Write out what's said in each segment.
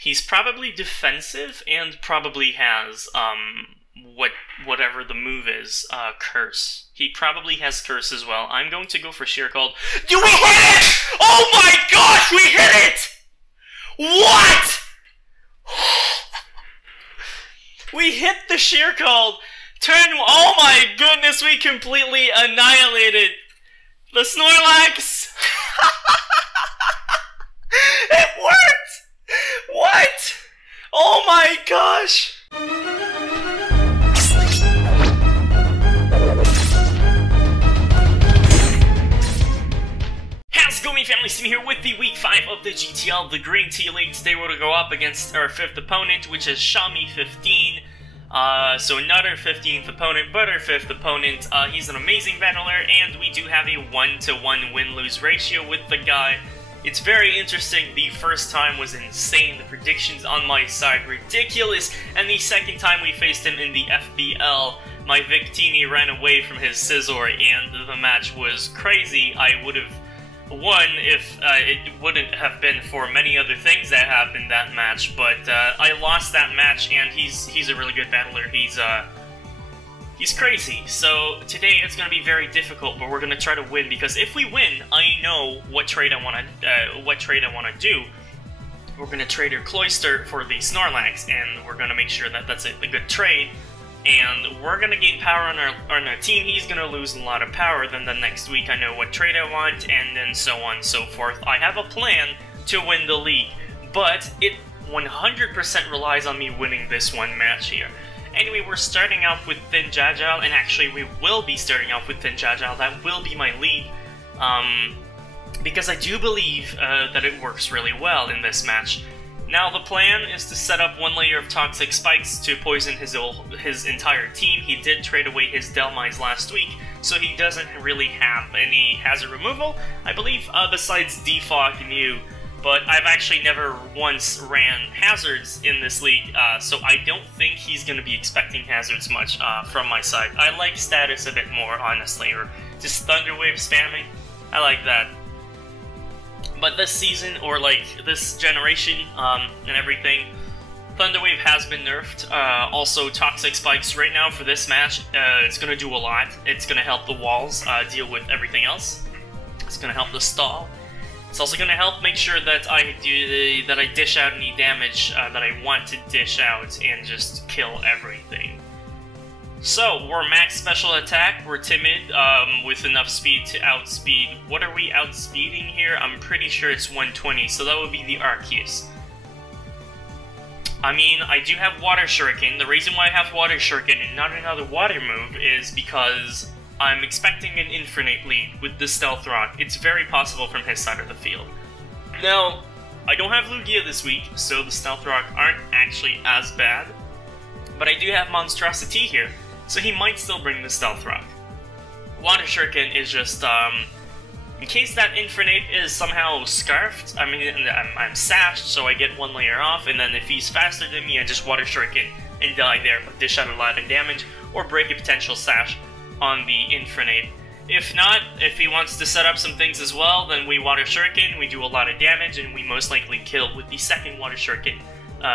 He's probably defensive and probably has, whatever the move is, Curse. He probably has Curse as well. I'm going to go for Sheer Cold. Do we hit it?! Oh my gosh, we hit it! What?! We hit the Sheer Cold! Oh my goodness, we completely annihilated the Snorlax! It worked! What?! Oh my gosh! How's it going, family? C.Mea here with the Week 5 of the GTL, the Green Tea League. Today we're going to go up against our 5th opponent, which is Shami 15. So not our 15th opponent, but our 5th opponent. He's an amazing battler, and we do have a 1-to-1 win-lose ratio with the guy. It's very interesting. The first time was insane. The predictions on my side ridiculous, and the second time we faced him in the FBL, my VicTeani's ran away from his Scizor, and the match was crazy. I would have won if it wouldn't have been for many other things that happened that match, but I lost that match, and he's a really good battler. He's crazy. So today it's going to be very difficult, but we're going to try to win, because if we win, I know what trade I want to do. We're going to trade our Cloyster for the Snorlax, and we're going to make sure that that's a good trade. And we're going to gain power on our team. He's going to lose a lot of power. Then the next week I know what trade I want, and then so on and so forth. I have a plan to win the league, but it 100% relies on me winning this one match here. Anyway, we're starting out with Thin Jajal, and actually we will be starting out with Thin Jajal. That will be my lead, because I do believe that it works really well in this match. Now, the plan is to set up one layer of Toxic Spikes to poison his entire team. He did trade away his Delmise last week, so he doesn't really have any hazard removal, I believe, besides Defog Mew. But I've actually never once ran hazards in this league, so I don't think he's going to be expecting hazards much from my side. I like status a bit more, honestly, or just Thunder Wave spamming. I like that. But this season, or like this generation, and everything, Thunder Wave has been nerfed. Also, Toxic Spikes right now for this match, it's going to do a lot. It's going to help the walls deal with everything else. It's going to help the stall. It's also going to help make sure that I dish out any damage that I want to dish out and just kill everything. So, we're max special attack, we're timid, with enough speed to outspeed. What are we outspeeding here? I'm pretty sure it's 120, so that would be the Arceus. I mean, I do have Water Shuriken. The reason why I have Water Shuriken and not another water move is because I'm expecting an Infinite lead with the Stealth Rock. It's very possible from his side of the field. Now, I don't have Lugia this week, so the Stealth Rock aren't actually as bad. But I do have Monstrosity here, so he might still bring the Stealth Rock. Water Shuriken is just, in case that Infinite is somehow scarfed, I mean, I'm sashed, so I get one layer off, and then if he's faster than me, I just Water Shuriken and die there, but dish out a lot of damage, or break a potential sash on the Infinite. If not, if he wants to set up some things as well, then we Water Shuriken, we do a lot of damage, and we most likely kill with the second Water Shuriken,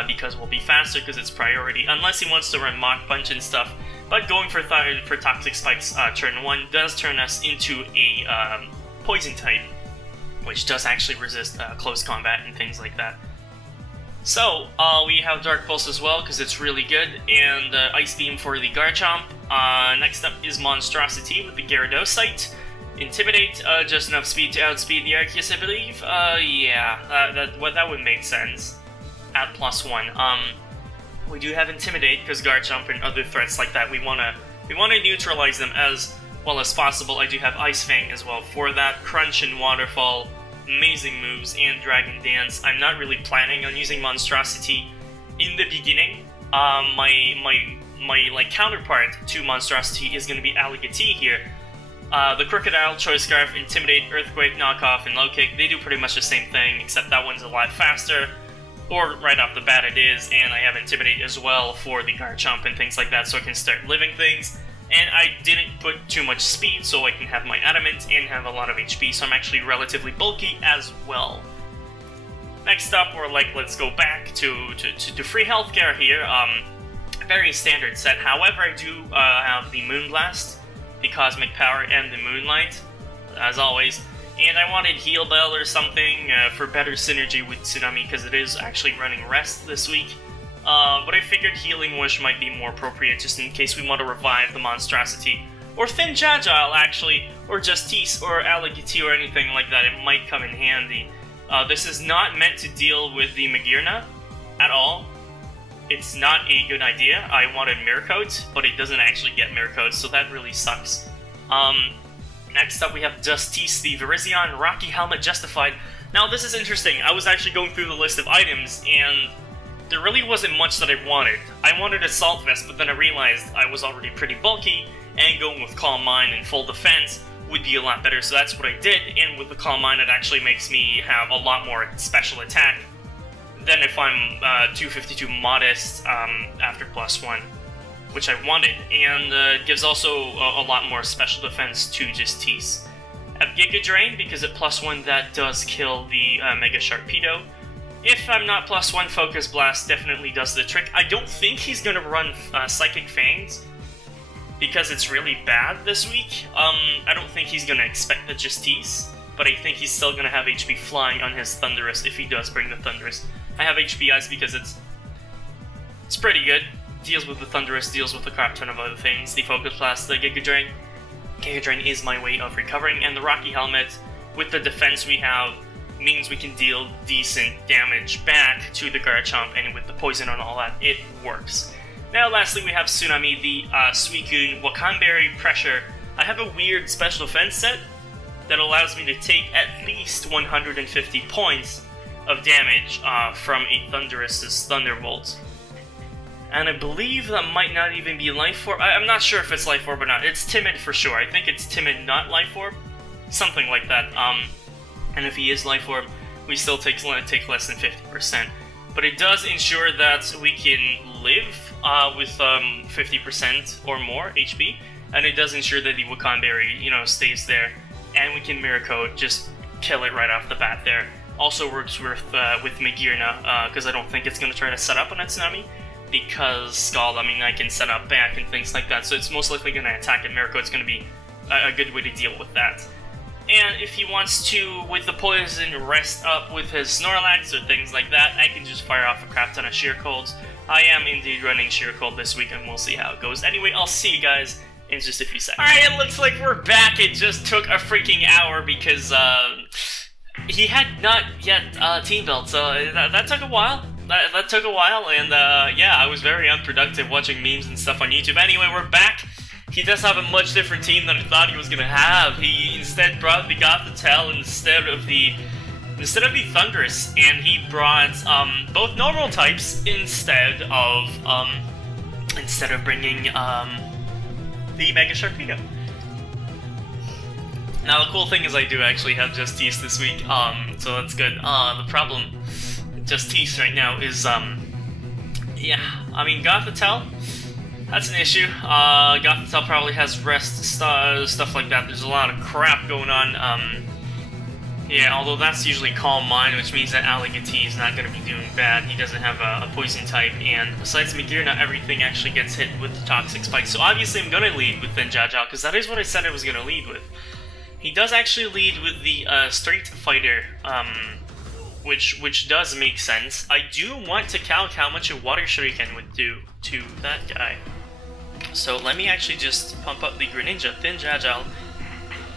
because we'll be faster, because it's priority, unless he wants to run Mach Punch and stuff. But going for Toxic Spikes turn 1 does turn us into a Poison type, which does actually resist close combat and things like that. So, we have Dark Pulse as well, because it's really good, and Ice Beam for the Garchomp. Next up is Monstrosity with the Gyarados. Intimidate, just enough speed to outspeed the Arceus, I believe. Yeah, that would make sense. At +1. We do have Intimidate, because Garchomp and other threats like that, we wanna neutralize them as well as possible. I do have Ice Fang as well for that. Crunch and Waterfall, amazing moves, and Dragon Dance. I'm not really planning on using Monstrosity in the beginning. My like counterpart to Monstrosity is gonna be Alligator here. The Crocodile, Choice Scarf, Intimidate, Earthquake, Knockoff, and Low Kick, they do pretty much the same thing, except that one's a lot faster. Or right off the bat it is, and I have Intimidate as well for the Garchomp and things like that, so I can start living things. And I didn't put too much speed, so I can have my Adamant and have a lot of HP, so I'm actually relatively bulky as well. Next up, we're like, let's go back to free healthcare here. Very standard set. However, I do have the Moonblast, the Cosmic Power, and the Moonlight, as always. And I wanted Heal Bell or something for better synergy with Tsunami, because it is actually running Rest this week. But I figured Healing Wish might be more appropriate, just in case we want to revive the monstrosity. Or Thin Jajile, actually, or Justice, or Alligator, or anything like that. It might come in handy. This is not meant to deal with the Magearna at all. It's not a good idea. I wanted Mirror Coat, but it doesn't actually get Mirror Coat, so that really sucks. Next up we have Justice, the Virizion Rocky Helmet Justified. Now this is interesting. I was actually going through the list of items, and there really wasn't much that I wanted. I wanted Assault Vest, but then I realized I was already pretty bulky, and going with Calm Mind and Full Defense would be a lot better, so that's what I did. And with the Calm Mind, it actually makes me have a lot more special attack than if I'm 252 Modest after +1, which I wanted, and it gives also a lot more special defense to Justice. I have Giga Drain, because at +1 that does kill the Mega Sharpedo. If I'm not +1, Focus Blast definitely does the trick. I don't think he's going to run Psychic Fangs, because it's really bad this week. I don't think he's going to expect the Justice, but I think he's still going to have HP Flying on his Thunderous if he does bring the Thunderous. I have HP Ice because it's pretty good. Deals with the Thunderous, deals with a crap ton of other things. The Focus Blast, the Giga Drain. Giga Drain is my way of recovering, and the Rocky Helmet, with the defense we have, means we can deal decent damage back to the Garchomp, and with the poison and all that, it works. Now lastly we have Tsunami, the Suicune Wakanberry Pressure. I have a weird special defense set that allows me to take at least 150 points of damage from a Thunderous's Thunderbolt. And I believe that might not even be Life Orb. I'm not sure if it's Life Orb or not. It's Timid for sure. I think it's Timid, not Life Orb. Something like that. And if he is Life Orb, we still take less than 50%. But it does ensure that we can live with 50% or more HP. And it does ensure that the Wakanberry, you know, stays there. And we can Mirror Coat, just kill it right off the bat there. Also works with Magearna, because I don't think it's going to try to set up on Tsunami, because Scald, I mean, I can set up back and things like that, so it's most likely going to attack it. Mirror Coat's going to be a good way to deal with that. And if he wants to, with the poison, rest up with his Snorlax or things like that, I can just fire off a crap ton of Sheer Colds. I am indeed running Sheer Cold this week, and we'll see how it goes. Anyway, I'll see you guys in just a few seconds. Alright, it looks like we're back. It just took a freaking hour because, he had not yet team built, so that took a while. That took a while, and yeah, I was very unproductive watching memes and stuff on YouTube. Anyway, we're back. He does have a much different team than I thought he was gonna have. He instead brought the Gothitelle instead of the Thundurus, and he brought both normal types instead of bringing the Mega Sharpedo. Now the cool thing is I do actually have Justice this week, so that's good. The problem with Justice right now is, yeah, I mean, Gothitelle, that's an issue. Gothitelle probably has rest, stuff like that. There's a lot of crap going on. Yeah, although that's usually Calm Mind, which means that Alligator is not going to be doing bad. He doesn't have a poison type, and besides Magearna, everything actually gets hit with the Toxic Spike. So obviously I'm going to lead with Thin Jajile, because that is what I said I was going to lead with. He does actually lead with the Street Fighter, which does make sense. I do want to calc how much a Water Shuriken would do to that guy. So let me actually just pump up the Greninja, Thin Jajile.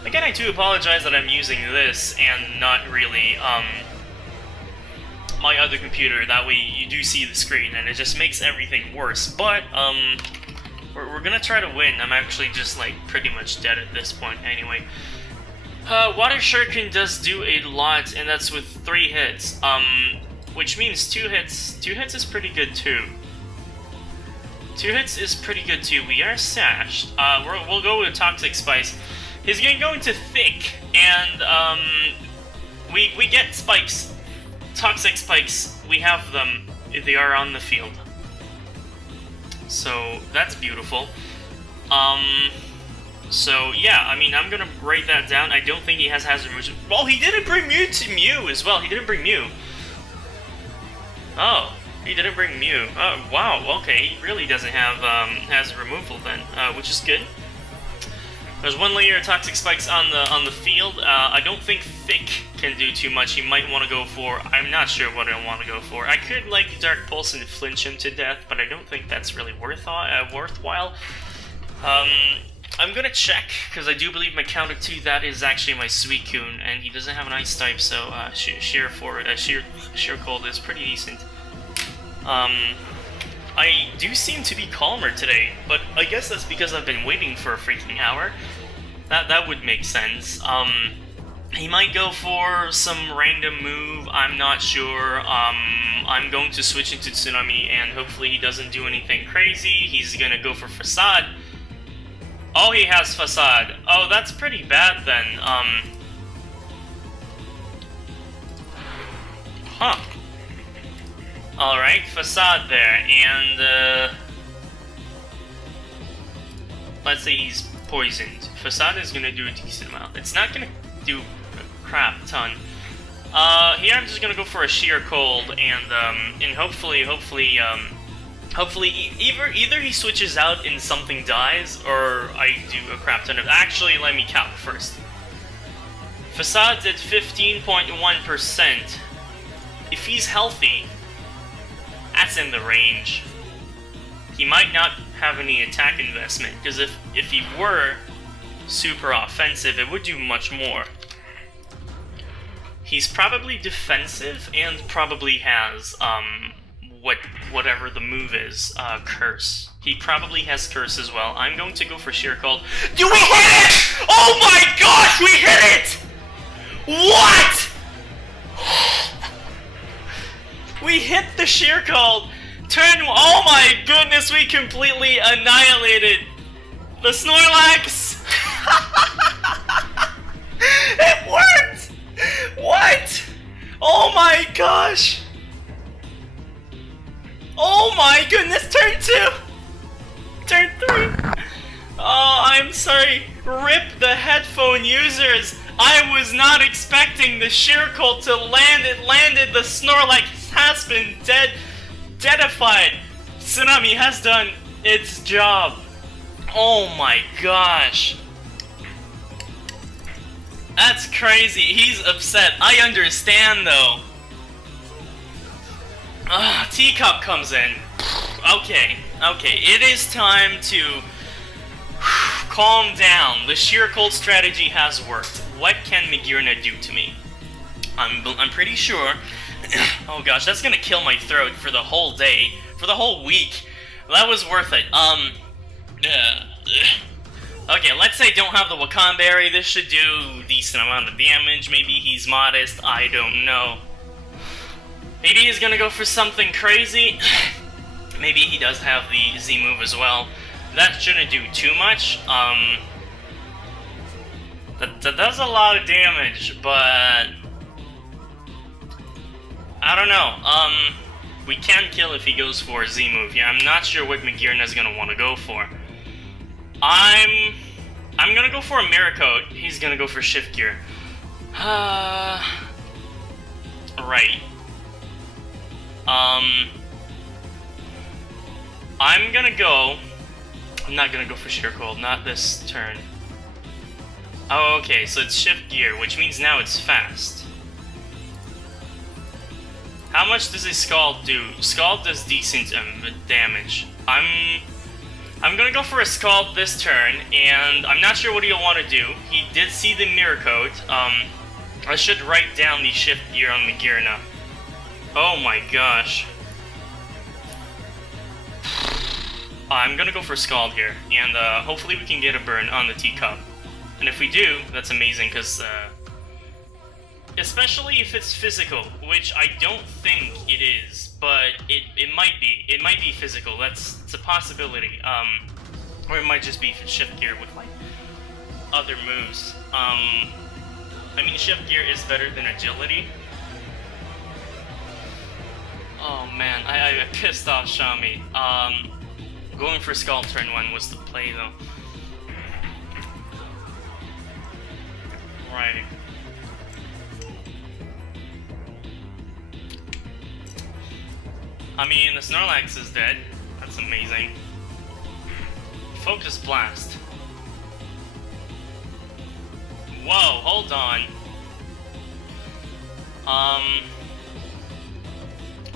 Again, I do apologize that I'm using this and not really my other computer. That way you do see the screen, and it just makes everything worse. But we're gonna try to win. I'm actually just like pretty much dead at this point anyway. Water Shuriken does do a lot, and that's with 3 hits, which means 2 hits. 2 hits is pretty good too. 2 hits is pretty good too. We are sashed. We'll go with Toxic Spice. He's gonna go into Thick, and we get spikes. Toxic Spikes. We have them. They are on the field. So that's beautiful. So yeah, I mean, I'm gonna write that down. I don't think he has Hazard Moves. Well, he didn't bring Mew to Mew as well. He didn't bring Mew. Oh, he didn't bring Mew. Oh, wow, okay, he really doesn't have, has removal then, which is good. There's one layer of Toxic Spikes on the field. I don't think Thick can do too much. He might want to go for... I'm not sure what I want to go for. I could, like, Dark Pulse and flinch him to death, but I don't think that's really worthwhile. I'm gonna check, because I do believe my counter to that is actually my Suicune, and he doesn't have an Ice type, so Sheer Cold is pretty decent. I do seem to be calmer today, but I guess that's because I've been waiting for a freaking hour. That would make sense. He might go for some random move, I'm not sure. I'm going to switch into Tsunami, and hopefully he doesn't do anything crazy. He's gonna go for Facade. Oh, he has Facade. Oh, that's pretty bad then. Huh. Alright, Facade there, and, let's say he's poisoned. Facade is gonna do a decent amount. It's not gonna do a crap ton. Here I'm just gonna go for a Sheer Cold, and hopefully, either he switches out and something dies, or I do a crap ton of... Actually, let me count first. Facade's at 15.1%. If he's healthy, that's in the range. He might not have any attack investment, because if he were super offensive, it would do much more. He's probably defensive, and probably has, whatever the move is, Curse. He probably has Curse as well. I'm going to go for Sheer Cold. Do we hit it?! Oh my gosh, we hit it! What?! We hit the Sheer Cold! Oh my goodness, we completely annihilated the Snorlax! It worked! What?! Oh my gosh! Oh my goodness, turn 2! Turn 3! Oh, I'm sorry. Rip the headphone users! I was not expecting the Sheer Cold to land. It landed. The Snorlax has been deadified. Tsunami has done its job. Oh my gosh. That's crazy. He's upset. I understand though. Teacup comes in. Okay, it is time to calm down. The Sheer Cold strategy has worked. What can Magearna do to me? I'm pretty sure... Oh gosh, that's gonna kill my throat for the whole day. For the whole week. That was worth it. Okay, let's say I don't have the Wakan Berry. This should do a decent amount of damage. Maybe he's modest. I don't know. Maybe he's gonna go for something crazy. Maybe he does have the Z move as well. That shouldn't do too much. That does a lot of damage, but I don't know. We can kill if he goes for a Z move. Yeah, I'm not sure what Magearna's gonna want to go for. I'm gonna go for a Miracoat. He's gonna go for Shift Gear. Right. I'm gonna go... I'm not gonna go for Sheer Cold, not this turn. Oh, okay, so it's Shift Gear, which means now it's fast. How much does a Scald do? Scald does decent damage. I'm gonna go for a Scald this turn, and I'm not sure what he'll want to do. He did see the Miracoat. I should write down the Shift Gear on Magearna. Oh my gosh. I'm gonna go for Scald here, and hopefully we can get a burn on the Teacup. And if we do, that's amazing, because especially if it's physical, which I don't think it is, but it might be. It might be physical. It's a possibility. Or it might just be Shift Gear with like other moves. I mean, Shift Gear is better than Agility. Oh man, I pissed off Shami. Going for Scald turn 1 was the play though. Right. I mean, the Snorlax is dead. That's amazing. Focus Blast. Whoa, hold on.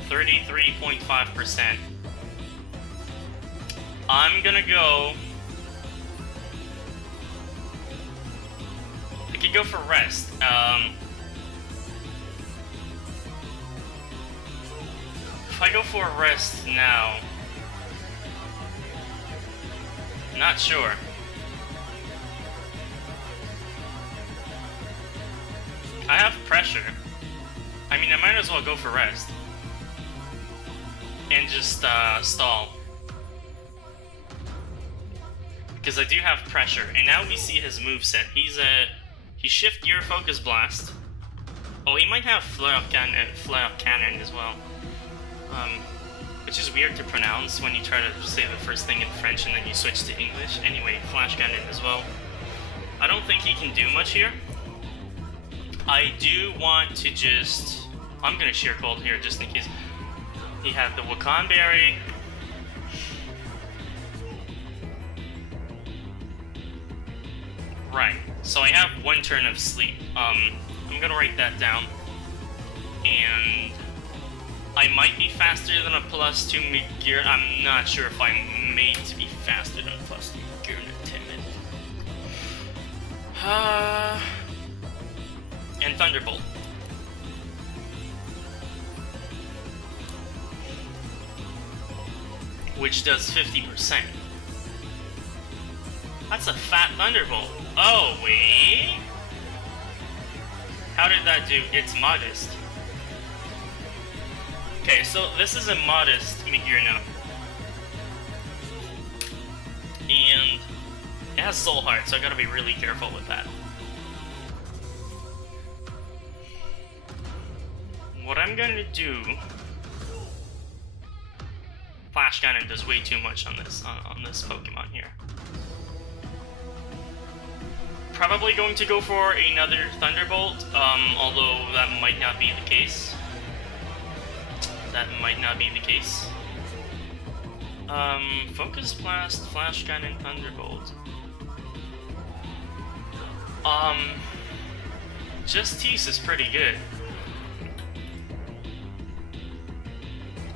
33.5%. I'm gonna go... I could go for Rest. If I go for a Rest now... Not sure. I have Pressure. I mean, I might as well go for Rest. And just, stall. Because I do have Pressure, and now we see his moveset. He Shift Gear Focus Blast. Oh, he might have Flare Cannon as well. Which is weird to pronounce when you try to say the first thing in French and then you switch to English. Anyway, Flash Cannon as well. I don't think he can do much here. I do want to just... I'm gonna Sheer Cold here just in case. He had the Wakan Berry. Right, so I have one turn of sleep. I'm gonna write that down. And I might be faster than a +2 mid-gear. I'm not sure if I'm made to be faster than a +2 mid-gear in a timid. And Thunderbolt. Which does 50%. That's a fat Thunderbolt. Oh, wait. How did that do? It's modest. Okay, so this is a modest mid-gear now. And it has Soul Heart, so I gotta be really careful with that. What I'm gonna do... Flash Cannon does way too much on this Pokemon here. Probably going to go for another Thunderbolt, although that might not be the case. That might not be the case. Focus Blast, Flash Cannon, Thunderbolt. Justice is pretty good.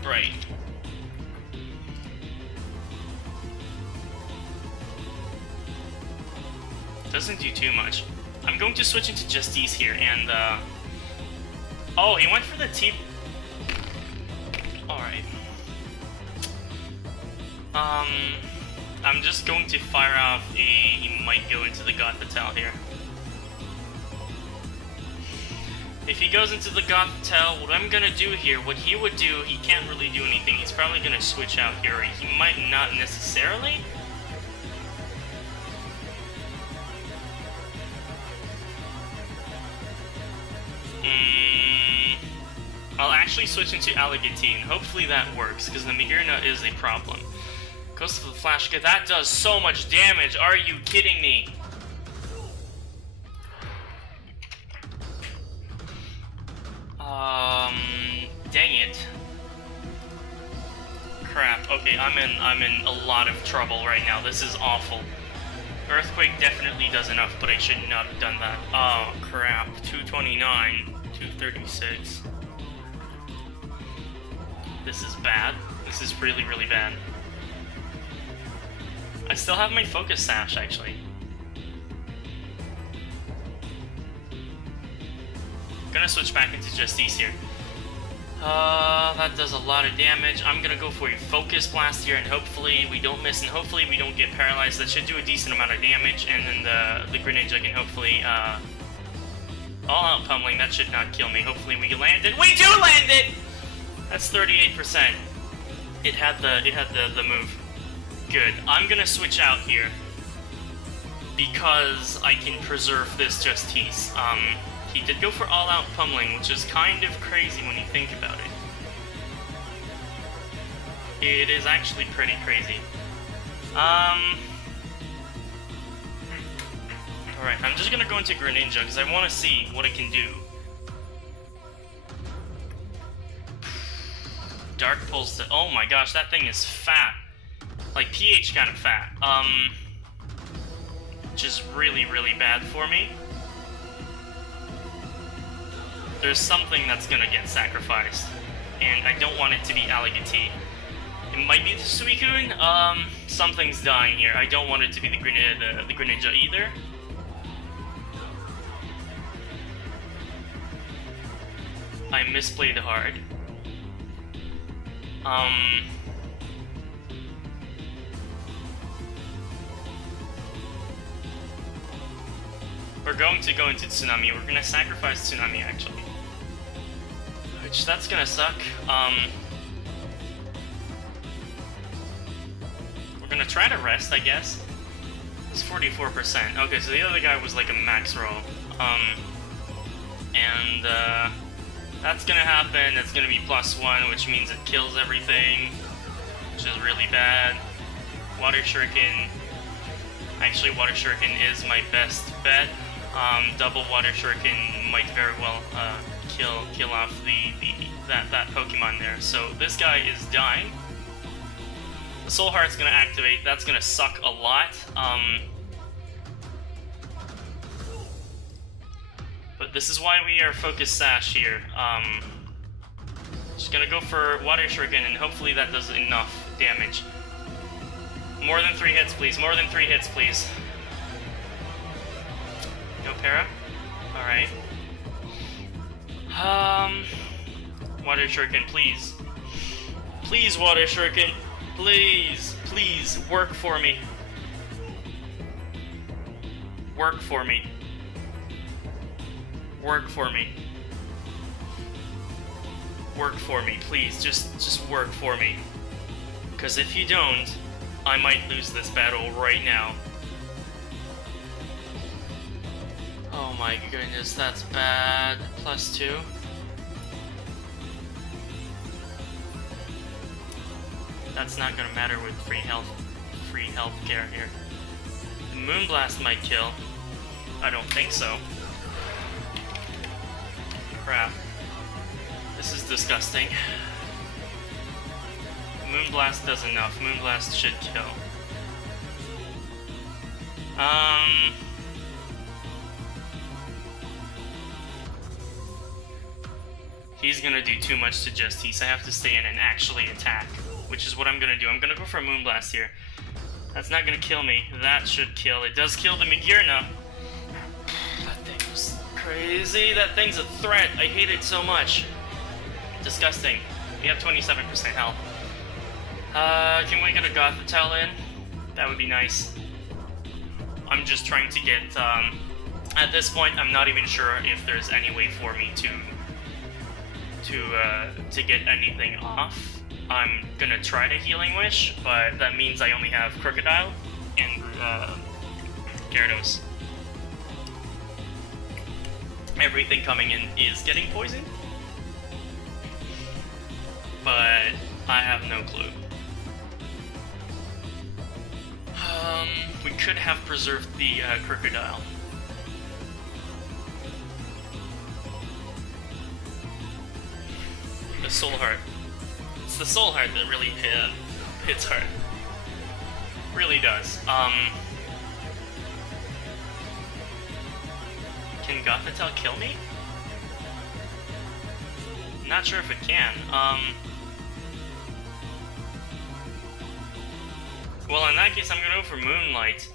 Right. Doesn't do too much. I'm going to switch into Justice here, and, oh, he went for the T... Alright. I'm just going to fire off a... He might go into the Gothitelle here. If he goes into the Gothitelle, what I'm gonna do here, what he would do, he can't really do anything. He's probably gonna switch out here. He might not necessarily. I'll actually switch into Alligatine. Hopefully that works, because the Magearna is a problem. Goes to the Flash. That does so much damage. Are you kidding me? Dang it. Crap. Okay, I'm in a lot of trouble right now. This is awful. Earthquake definitely does enough, but I should not have done that. Oh, crap. 229, 236. This is bad. This is really, really bad. I still have my Focus Sash, actually. I'm gonna switch back into Justice here. That does a lot of damage. I'm gonna go for a Focus Blast here, and hopefully we don't miss, and hopefully we don't get paralyzed. That should do a decent amount of damage, and then the Greninja can hopefully, all-out pummeling. That should not kill me. Hopefully we land it. We do land it! That's 38%. It had the move. Good. I'm gonna switch out here because I can preserve this Justice. He did go for all-out pummeling, which is kind of crazy when you think about it. It is actually pretty crazy. Alright, I'm just gonna go into Greninja because I want to see what it can do. Dark pulls the... Oh my gosh, that thing is fat. Like, pH kind of fat. Which is really, really bad for me. There's something that's gonna get sacrificed. And I don't want it to be Alligator. It might be the Suicune. Something's dying here. I don't want it to be the Greninja either. I misplayed hard. We're going to go into Tsunami. We're gonna sacrifice Tsunami, actually. Which, that's gonna suck. We're gonna try to rest, I guess. It's 44%. Okay, so the other guy was like a max roll. That's gonna happen. It's gonna be +1, which means it kills everything, which is really bad. Water Shuriken. Actually, Water Shuriken is my best bet. Double Water Shuriken might very well kill off that Pokemon there. So this guy is dying. The Soul Heart's gonna activate. That's gonna suck a lot. But this is why we are Focus Sash here. Just gonna go for Water Shuriken, and hopefully that does enough damage. More than 3 hits, please. More than 3 hits, please. No para? Alright. Water Shuriken, please. Please, Water Shuriken. Please, please, work for me. Work for me. Work for me. Work for me, please. Just work for me. Because if you don't, I might lose this battle right now. Oh my goodness, that's bad. +2. That's not gonna matter with free health care here. The Moonblast might kill. I don't think so. Crap. This is disgusting. Moonblast does enough. Moonblast should kill. He's gonna do too much to Justice. I have to stay in and actually attack, which is what I'm gonna do. I'm gonna go for a Moonblast here. That's not gonna kill me. That should kill. It does kill the Magearna. That thing was crazy. That thing's a threat. I hate it so much. Disgusting. We have 27% health. Can we get a Gothitelle in? That would be nice. I'm just trying to get, at this point, I'm not even sure if there's any way for me to get anything off. I'm gonna try to Healing Wish, but that means I only have Crocodile and, Gyarados. Everything coming in is getting poisoned, but I have no clue. We could have preserved the Crocodile. The Soul Heart. It's the Soul Heart that really hits hard. Really does. Can Gothitelle kill me? Not sure if it can. Well, in that case, I'm gonna go for Moonlight.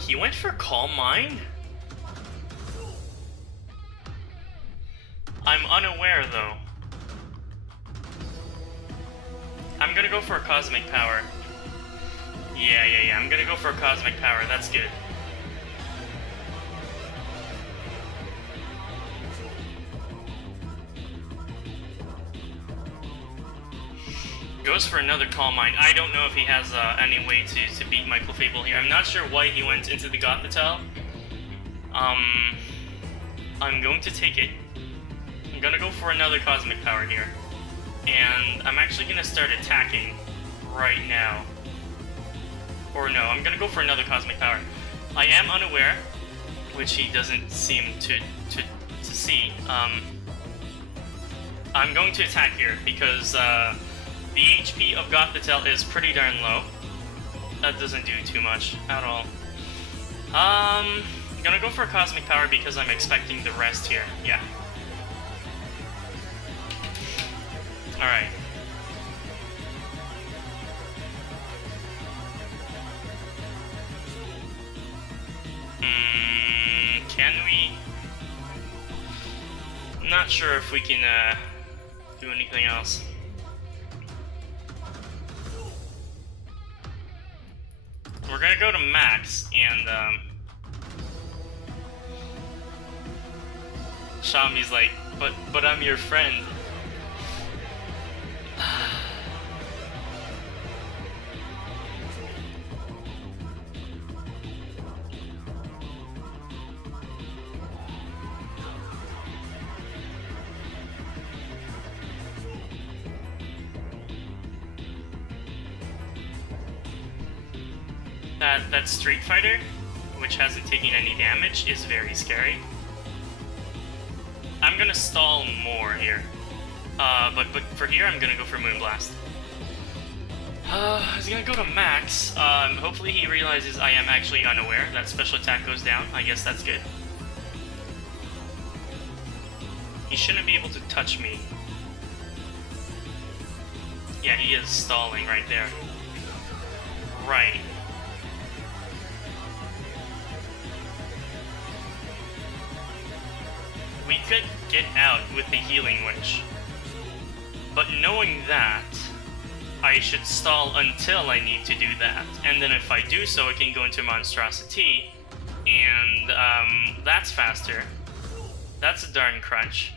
He went for Calm Mind? I'm unaware, though. I'm gonna go for a Cosmic Power. Yeah, I'm gonna go for a Cosmic Power. That's good. Goes for another Calm Mind. I don't know if he has any way to beat my Clefable here. I'm not sure why he went into the Gothitelle. I'm going to take it. I'm gonna go for another Cosmic Power here. And I'm actually gonna start attacking right now. Or no, I'm gonna go for another Cosmic Power. I am unaware, which he doesn't seem to see. I'm going to attack here because The HP of Gothitelle is pretty darn low. That doesn't do too much at all. I'm gonna go for Cosmic Power because I'm expecting the rest here. Yeah. Alright. Can we? I'm not sure if we can do anything else. We're gonna go to max and Shami's like, but I'm your friend. That Street Fighter, which hasn't taken any damage, is very scary. I'm gonna stall more here. But for here, I'm gonna go for Moonblast. He's gonna go to max. Hopefully he realizes I am actually unaware that special attack goes down. I guess that's good. He shouldn't be able to touch me. Yeah, he is stalling right there. Right. We could get out with the Healing Wish. But knowing that, I should stall until I need to do that. And then if I do so, I can go into Monstrosity. And that's faster. That's a darn crunch.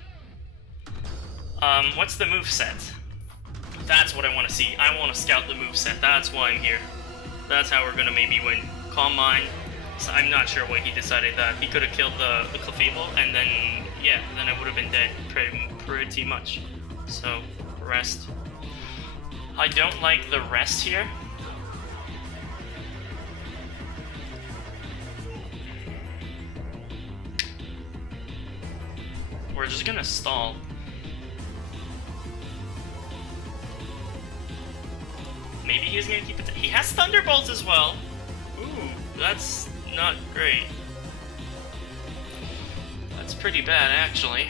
What's the moveset? That's what I want to see. I want to scout the moveset. That's why I'm here. That's how we're gonna maybe win. Calm Mind. So I'm not sure what he decided that he could have killed the Clefable, and then yeah, then I would have been dead pretty much. So rest. I don't like the rest here. We're just gonna stall. Maybe he's gonna keep it. He has Thunderbolts as well. Ooh, that's not great. That's pretty bad, actually.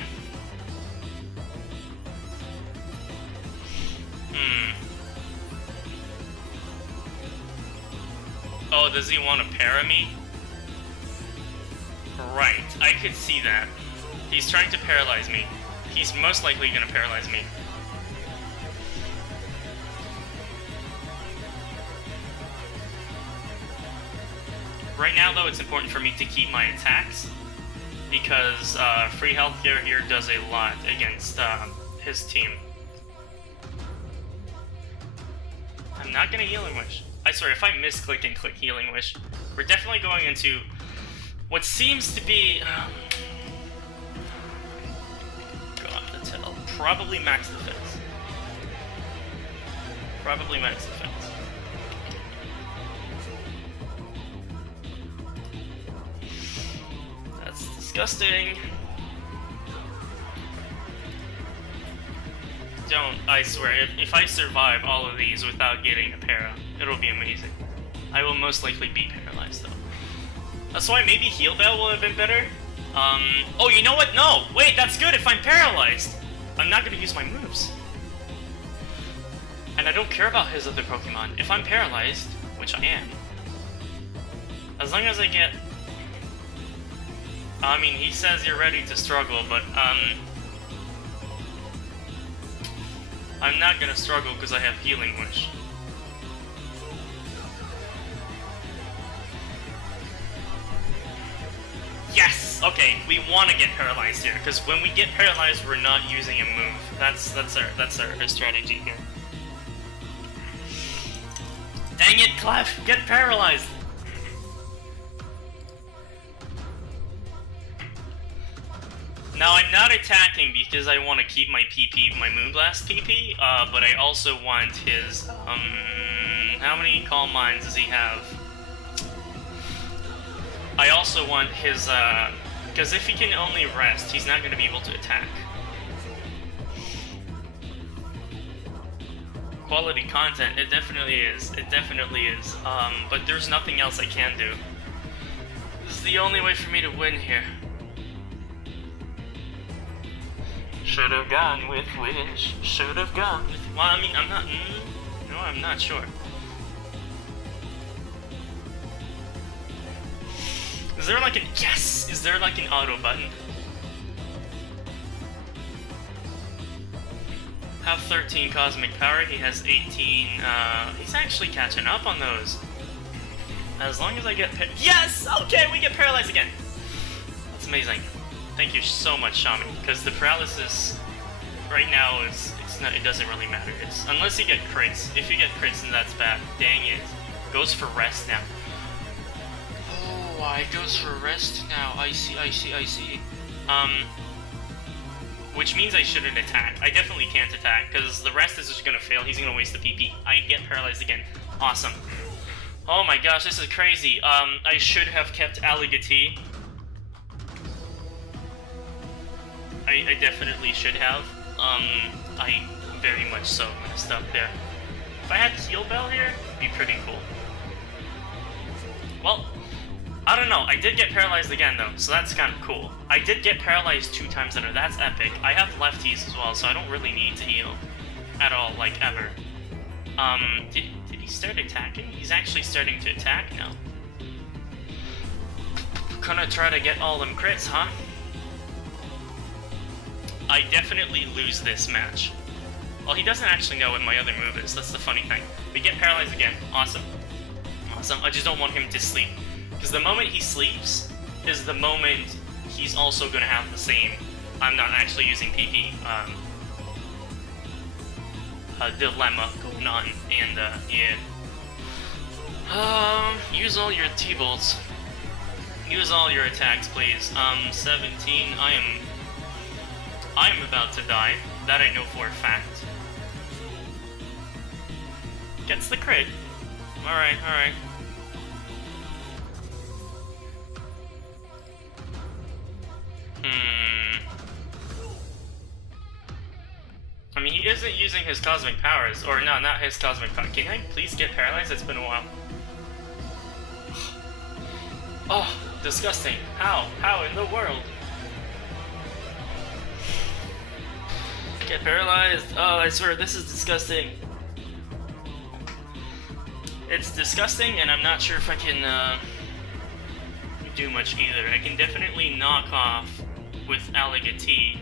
Oh, does he want to para me? Right, I could see that. He's trying to paralyze me. He's most likely gonna paralyze me. Right now, though, it's important for me to keep my attacks, because free health here does a lot against his team. I'm not gonna Healing Wish. I swear, if I misclick and click Healing Wish, we're definitely going into what seems to be... Gothitelle. Probably max defense. Probably max defense. That's disgusting. Don't, I swear, if I survive all of these without getting a para, it'll be amazing. I will most likely be paralyzed, though. That's why maybe Heal Veil will have been better. Oh, you know what? No! Wait, that's good if I'm paralyzed! I'm not gonna use my moves. And I don't care about his other Pokemon. If I'm paralyzed, which I am, as long as I get... I mean, he says you're ready to struggle, but, I'm not gonna struggle because I have Healing Wish. Yes! Okay, we want to get paralyzed here, because when we get paralyzed, we're not using a move. That's our strategy here. Dang it, Clef! Get paralyzed! Now, I'm not attacking because I want to keep my PP, my Moonblast PP, but I also want his, how many Calm Minds does he have? I also want his, because if he can only rest, he's not going to be able to attack. quality content. It definitely is. It definitely is. But there's nothing else I can do. This is the only way for me to win here. Should have gone with Wish. Should have gone with... Well, I mean, I'm not... no, I'm not sure. Is there like an... Yes! Is there like an auto button? Have 13 cosmic power, he has 18, he's actually catching up on those. As long as I get yes! Okay, we get paralyzed again! That's amazing. Thank you so much, Shami, because the paralysis right now is, it doesn't really matter. It's, unless you get crits. If you get crits, then that's bad. Dang it. Goes for rest now. Oh, it goes for rest now. I see. Which means I shouldn't attack. I definitely can't attack, because the rest is just gonna fail. He's gonna waste the PP. I get paralyzed again. Awesome. Oh my gosh, this is crazy. I should have kept Alligator. I definitely should have. I very much so messed up there. If I had Heal Bell here, it'd be pretty cool. Well, I don't know, I did get paralyzed again though, so that's kind of cool. I did get paralyzed 2 times in a row, that's epic. I have lefties as well, so I don't really need to heal. At all, like ever. Did he start attacking? He's actually starting to attack now. Gonna try to get all them crits, huh? I definitely lose this match. Well, he doesn't actually know what my other move is, that's the funny thing. We get paralyzed again, awesome. Awesome, I just don't want him to sleep. Because the moment he sleeps is the moment he's also going to have the same, I'm not actually using PP, dilemma going on, and, yeah. Use all your T-bolts. Use all your attacks, please. 17, I am about to die. That I know for a fact. Gets the crit. Alright. I mean, he isn't using his cosmic powers, or no, not his cosmic power. Can I please get paralyzed? It's been a while. Oh, disgusting. How in the world? Get paralyzed. Oh, I swear, this is disgusting. It's disgusting, and I'm not sure if I can, do much either. I can definitely knock off with Alligator.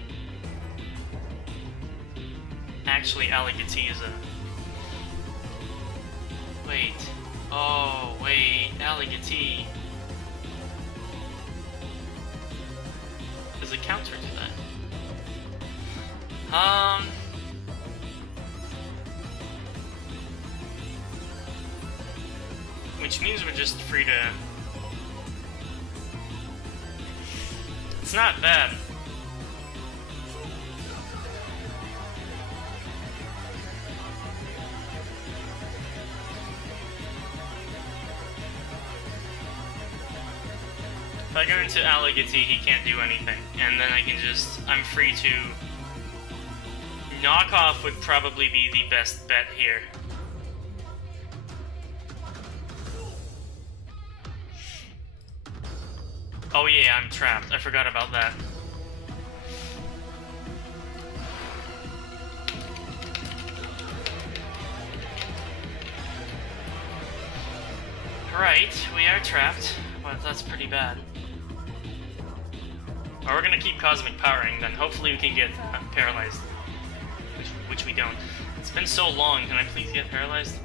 Actually, Alligator is a... Wait. Oh, wait. Alligator is a counter to that. Which means we're just free to... It's not bad. If I go into Alligator, he can't do anything. And then I can just... I'm free to... Knock off would probably be the best bet here. Oh yeah, I'm trapped. I forgot about that. Right, we are trapped, but that's pretty bad. Or we're gonna keep cosmic powering, then hopefully we can get paralyzed. Which we don't. It's been so long, can I please get paralyzed?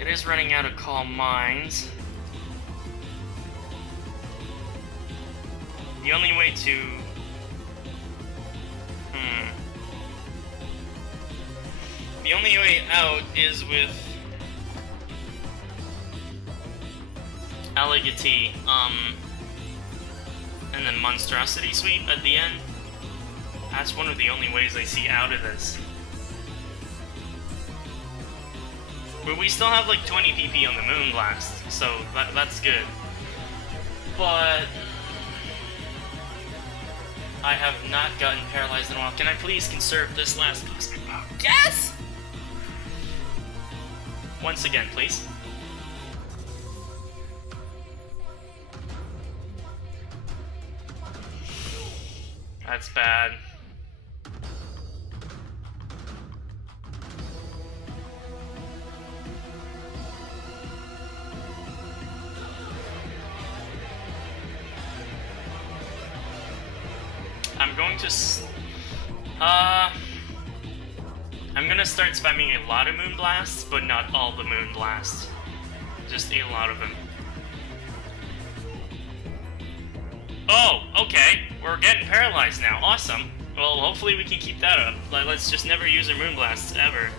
It is running out of Calm Minds. The only way to... The only way out is with... Alligator, and then Monstrosity Sweep at the end. That's one of the only ways I see out of this. But we still have like 20 PP on the Moonblast, so that's good. But... I have not gotten paralyzed in a while. Can I please conserve this last cosmic power? Yes! Once again, please. That's bad. I'm gonna start spamming a lot of Moon Blasts, but not all the Moon Blasts. Just a lot of them. Oh, okay. We're getting paralyzed now. Awesome. Well, hopefully we can keep that up. Let's just never use our Moon Blasts, ever.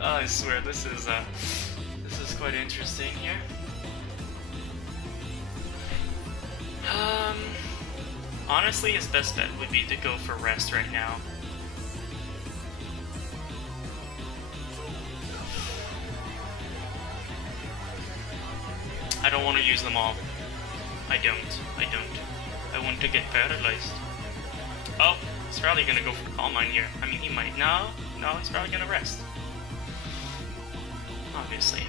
I swear, this is quite interesting here. Honestly, his best bet would be to go for rest right now. I don't want to use them all. I don't. I want to get paralyzed. Oh, he's probably gonna go for Calm Mind here. I mean, he might. No, he's probably gonna rest. Obviously.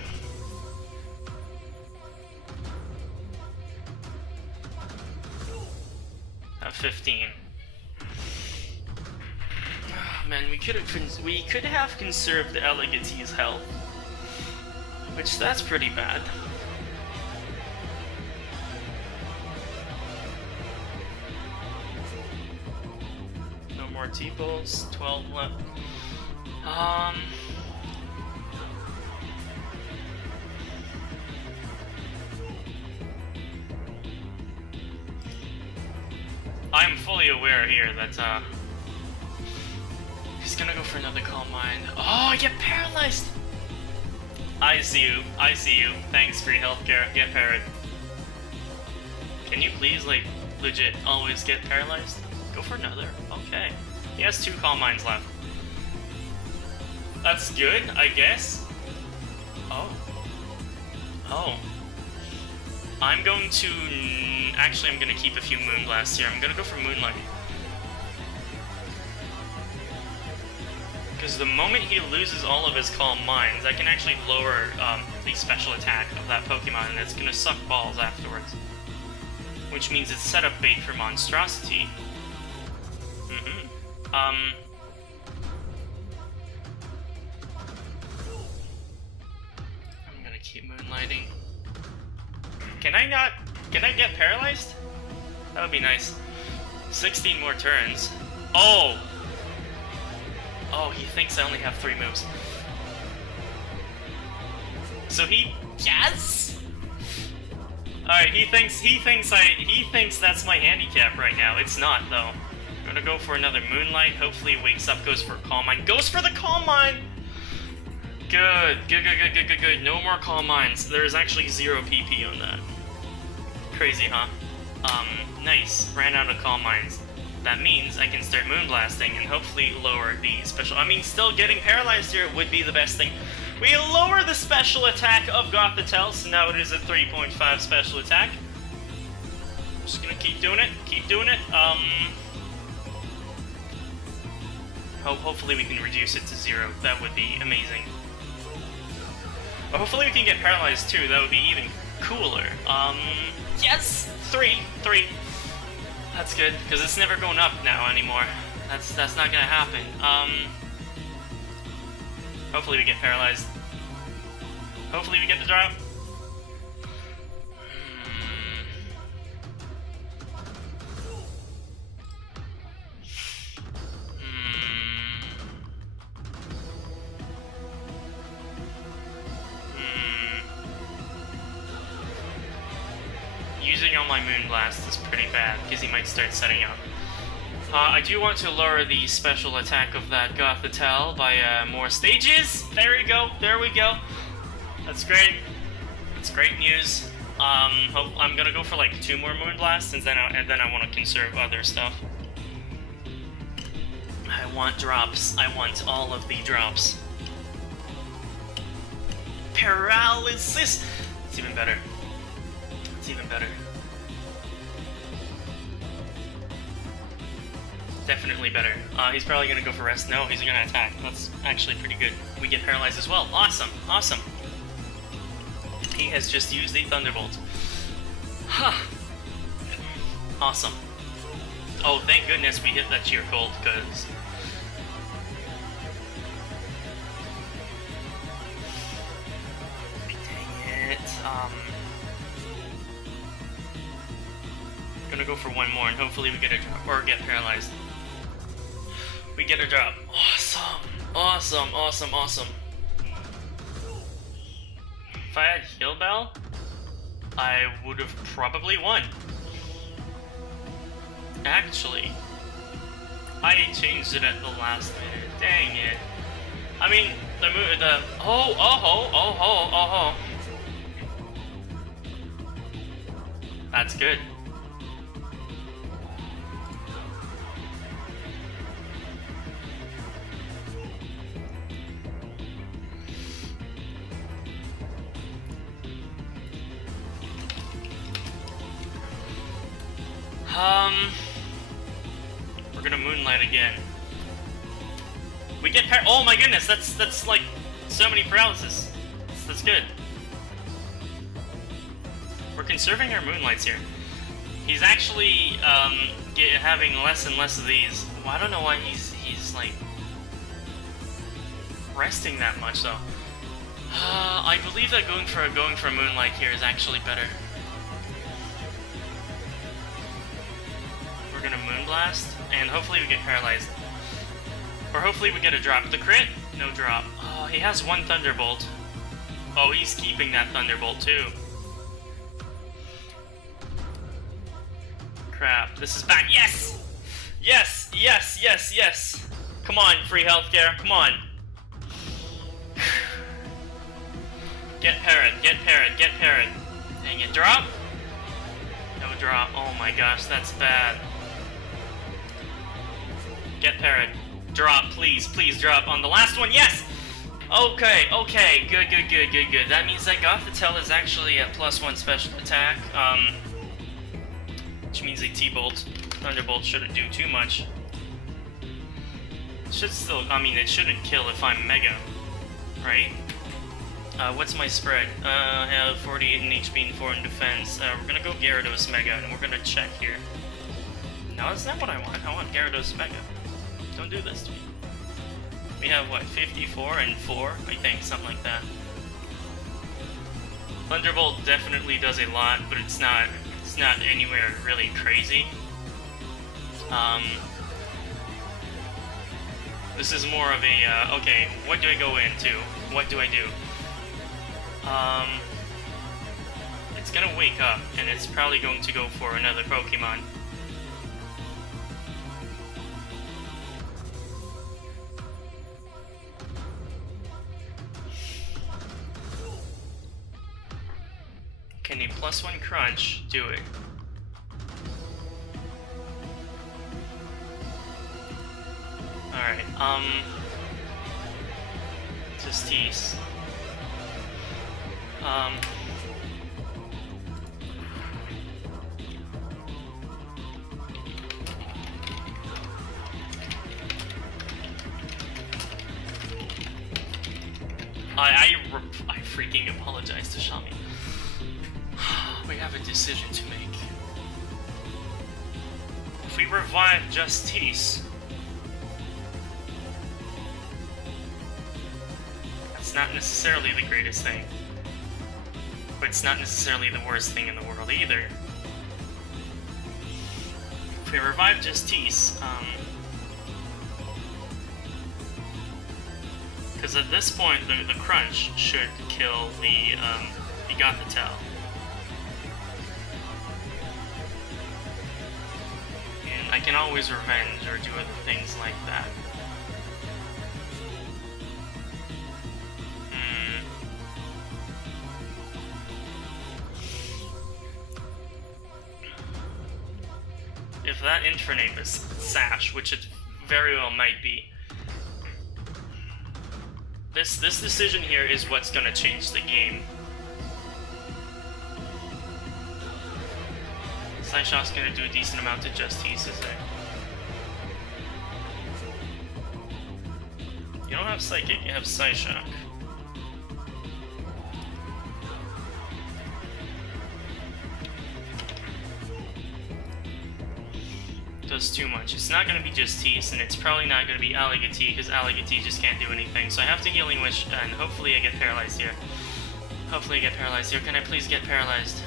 At 15. Oh, man, we could have conserved the Elegantee's health, which that's pretty bad. No more T-Pulse, 12 left. I'm fully aware here that, he's gonna go for another Calm Mind. Oh, I get paralyzed! I see you. Thanks, free healthcare. Get parried. Can you please, like, legit always get paralyzed? Go for another. Okay. He has 2 Calm Minds left. That's good, I guess. Oh. I'm going to... Actually, I'm going to keep a few Moon Blasts here. I'm going to go for Moonlight. Because the moment he loses all of his Calm Minds, I can actually lower the special attack of that Pokemon, and it's going to suck balls afterwards. Which means it's set up bait for Monstrosity. I'm going to keep Moonlighting. Can I get paralyzed? That would be nice. 16 more turns. Oh, he thinks I only have 3 moves. So yes! Alright, he thinks that's my handicap right now. It's not, though. I'm gonna go for another Moonlight. Hopefully he wakes up, goes for Calm Mind. Goes for the Calm Mind! Good. No more Calm Minds. There's actually 0 PP on that. Crazy, huh? Nice. Ran out of Calm Minds. That means I can start Moonblasting and hopefully lower the special... I mean, still getting paralyzed here would be the best thing. We lower the special attack of Gothitelle, so now it is a 3.5 special attack. Just gonna keep doing it. Hopefully we can reduce it to 0. That would be amazing. But hopefully we can get paralyzed too. That would be even cooler. Yes! 3. That's good, because it's never going up now anymore. That's not gonna happen. Hopefully we get paralyzed. Hopefully we get the drop. Using all my Moon Blast is pretty bad, because he might start setting up. I do want to lower the special attack of that Gothitelle by more stages. There we go. That's great. That's great news. I'm gonna go for like 2 more Moon Blasts, and then I want to conserve other stuff. I want drops. I want all of the drops. paralysis. It's even better. It's even better. Definitely better. He's probably gonna go for rest. No, he's gonna attack. That's actually pretty good. We get paralyzed as well. Awesome, awesome. He has just used the Thunderbolt. Huh. Awesome. Oh, thank goodness we hit that Cheer Cold, because... Dang it. Gonna go for one more, and hopefully we get a drop, or get paralyzed. We get a drop. Awesome. Awesome, awesome, awesome. If I had Heal Bell, I would have probably won. Actually, I changed it at the last minute. Dang it. I mean, oh. That's good. We're gonna Moonlight again. We get oh my goodness, that's like so many paralysis. That's good. We're conserving our Moonlights here. He's actually having less and less of these. Well, I don't know why he's like resting that much though. I believe that going for a Moonlight here is actually better. We're gonna Moonblast, and hopefully we get paralyzed. Or hopefully we get a drop. The crit? No drop. Oh, he has one Thunderbolt. Oh, he's keeping that Thunderbolt too. Crap, this is bad. Yes! Yes, yes, yes, yes! Come on, free healthcare, come on. Get parried, get parried, get parried. Dang it, drop? No drop. Oh my gosh, that's bad. Get parried. Drop, please, please drop on the last one. Yes! Okay, okay, good, good, good, good, good. That means that Gothitelle is actually a +1 special attack, which means a T-Bolt. Thunderbolt shouldn't do too much. Should still, I mean, it shouldn't kill if I'm Mega, right? What's my spread? I have 48 in HP and 4 in defense. We're gonna go Gyarados Mega, and we're gonna check here. No, that's not what I want. I want Gyarados Mega. Don't do this to me. We have, what, 54 and 4? I think, something like that. Thunderbolt definitely does a lot, but it's not anywhere really crazy. This is more of a, okay, what do I go into? What do I do? It's gonna wake up, and it's probably going to go for another Pokemon. Can a +1 crunch do it? Alright, just tease. I freaking apologize to Shami. We have a decision to make. If we revive Justice, that's not necessarily the greatest thing, but it's not necessarily the worst thing in the world either. If we revive Justice, because at this point the crunch should kill the Gothitelle. And I can always revenge or do other things like that. If that Infernape is Sash, which it very well might be, This decision here is what's gonna change the game. Side shot's gonna do a decent amount to just tease, is it? You don't have Psychic, you have Psyshock. Does too much. It's not going to be just Tease, and it's probably not going to be Alligaty, because Alligaty just can't do anything. So I have to Healing Wish, and hopefully I get paralyzed here. Hopefully I get paralyzed here. Can I please get paralyzed?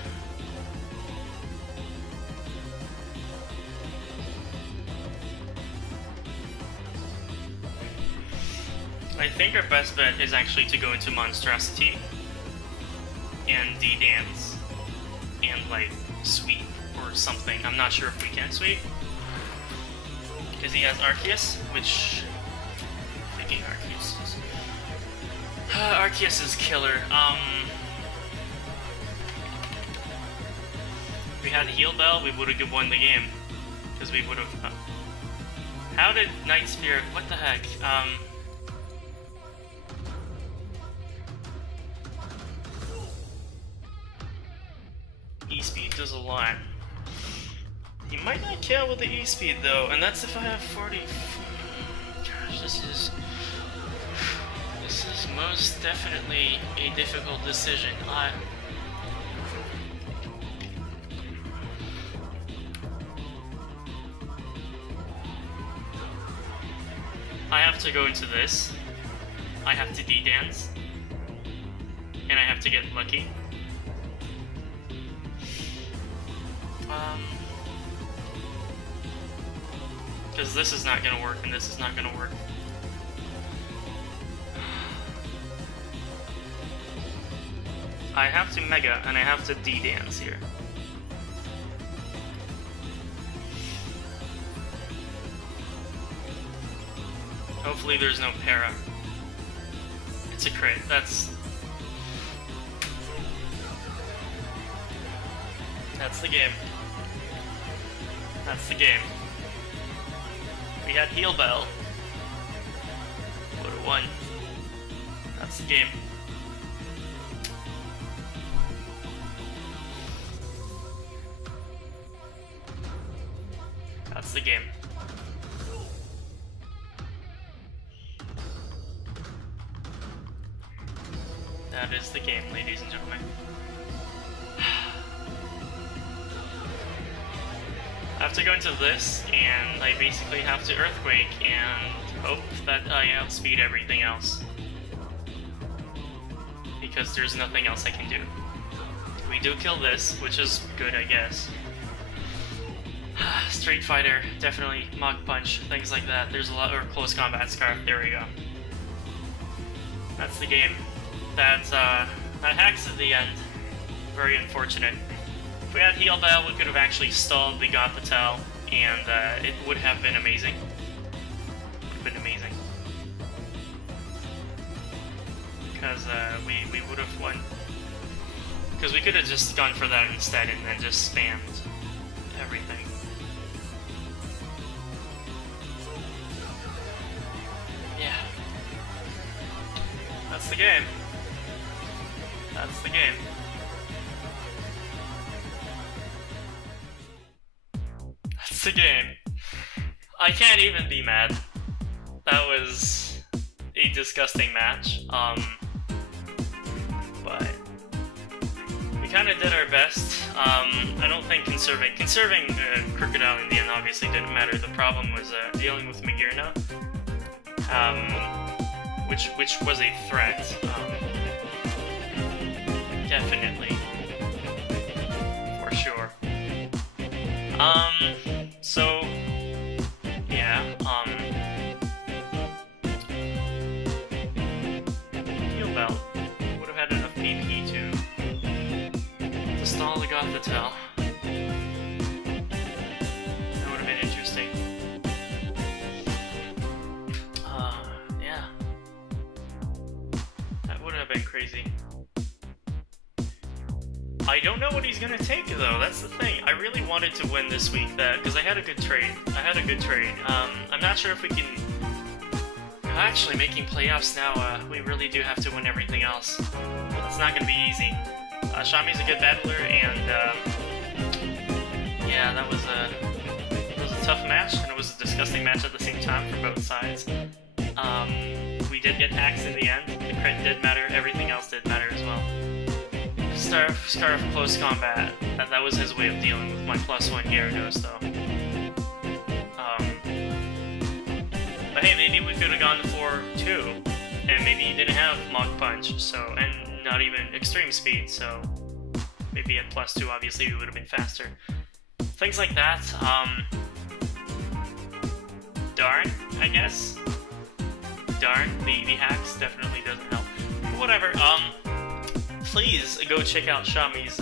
I think our best bet is actually to go into Monstrosity and D-Dance and like Sweep or something. I'm not sure if we can Sweep because he has Arceus, which thinking Arceus is Arceus is killer. If we had Heal Bell, we would have won the game because we would have. How did Night Spirit? What the heck? E-Speed does a lot. He might not kill with the E-Speed though, and that's if I have 40... Gosh, this is most definitely a difficult decision. I have to go into this. I have to D-Dance. And I have to get lucky. Because this is not gonna work, and this is not gonna work. I have to Mega, and I have to D-Dance here. Hopefully there's no para. It's a crit, that's the game. That's the game. We had Heal Bell. Would have won. That's the game. That's the game. That is the game, ladies and gentlemen. I have to go into this, and I basically have to Earthquake and hope that I outspeed everything else. Because there's nothing else I can do. We do kill this, which is good, I guess. Street Fighter, definitely. Mach Punch, things like that. There's a lot, or Close Combat Scarf, there we go. That's the game. That hacks at the end. Very unfortunate. If we had Heal Bell, we could have actually stalled the Gothitelle, and it would have been amazing. Would have been amazing. Because we would have won. Because we could have just gone for that instead and then just spammed everything. Yeah. That's the game. That's the game. That's the game. I can't even be mad. That was a disgusting match. But we kind of did our best. I don't think conserving Crocodile in the end obviously didn't matter. The problem was dealing with Magearna, which was a threat. Definitely, for sure. So yeah, Heal Bell would have had enough PP to stall the Gothitelle. That would have been interesting. Yeah. That would have been crazy. I don't know what he's gonna take though, that's the thing. I really wanted to win this week because I had a good trade. I'm not sure if we can Actually, making playoffs now, we really do have to win everything else. It's not going to be easy. Shami's a good battler, and yeah, that was a tough match, and it was a disgusting match at the same time for both sides. We did get axed in the end. The crit did matter. Everything else did matter as well. Scarf close combat. That was his way of dealing with my +1 Gyarados, though. But hey, maybe we could have gone for 2, and maybe he didn't have Mach Punch, so, and not even Extreme Speed, so maybe at +2, obviously, we would have been faster. Things like that. Darn, I guess. Darn, the hacks definitely doesn't help. Whatever. Please go check out Shami's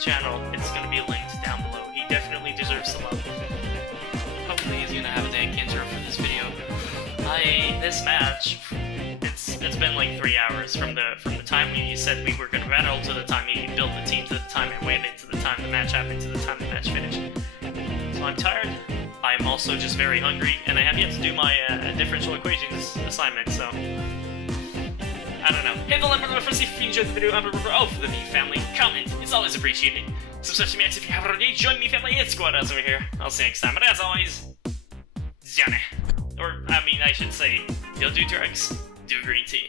channel. It's gonna be linked down below. He definitely deserves some love. Hopefully he's gonna have a dank intro for this video. This match, it's been like 3 hours from the time he said we were gonna battle to the time he built the team to the time it waited to the time the match happened to the time the match finished. So I'm tired. I'm also just very hungry, and I have yet to do my differential equations assignment. So I don't know. Hit the like button if you enjoyed the video. Oh, for the Me family, comment. It's always appreciated. Subscribe to C.MeaX if you haven't already. Join Me family. It's Squad House over here. I'll see you next time. But as always, Ziane. Or, I mean, I should say, don't do drugs, do green tea.